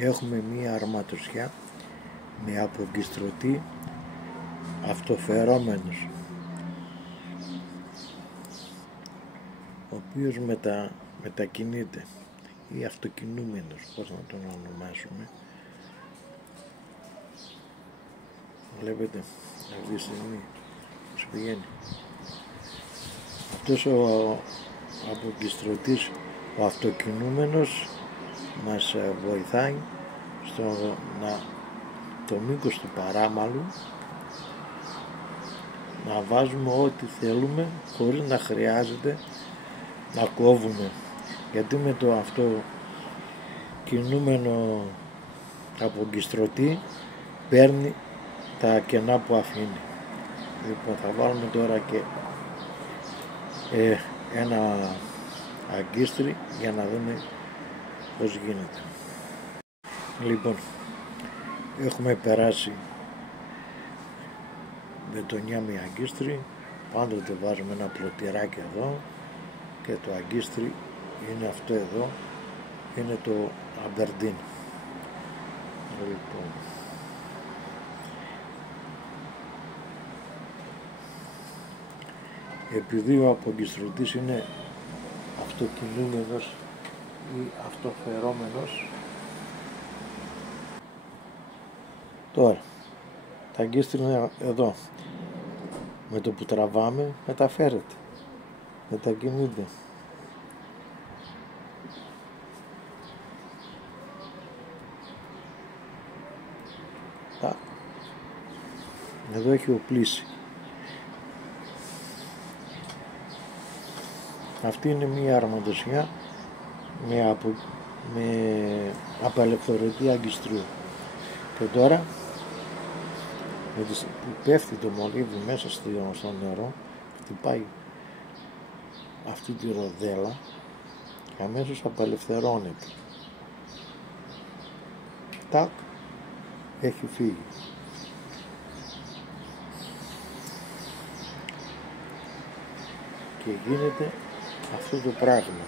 έχουμε μία αρματοσιά με απογκιστρωτή αυτοφερόμενος, ο οποίος μετακινείται ή αυτοκινούμενος, πώς να τον ονομάσουμε. Βλέπετε αυτή τη στιγμή πώς πηγαίνει. Αυτός ο απογκιστρωτής, ο αυτοκινούμενος, μας βοηθάει στο το μήκος του παράμαλου να βάζουμε ό,τι θέλουμε χωρίς να χρειάζεται να κόβουμε, γιατί με το αυτό κινούμενο απογκιστρωτή παίρνει τα κενά που αφήνει. Λοιπόν, θα βάλουμε τώρα και ένα αγκίστρι για να δούμε πώς γίνεται. Λοιπόν, έχουμε περάσει μπετονιά με αγκίστρι, πάντοτε βάζουμε ένα πλωτηράκι εδώ και το αγκίστρι είναι αυτό εδώ, είναι το Aberdeen. Λοιπόν, επειδή ο απογκιστρωτής είναι αυτοκινούμενος ή αυτοφερόμενος, τώρα τα αγκίστρι είναι εδώ, με το που τραβάμε μεταφέρεται, μετακινείται. Εδώ έχει οπλίσει. Αυτή είναι μία αρματοσιά με απελευθερωτή αγκιστρίου. Και τώρα που πέφτει το μολύβι μέσα στο νερό, χτυπάει αυτή τη ροδέλα και αμέσως απελευθερώνεται. Τάκ, έχει φύγει. Και γίνεται αυτό το πράγμα.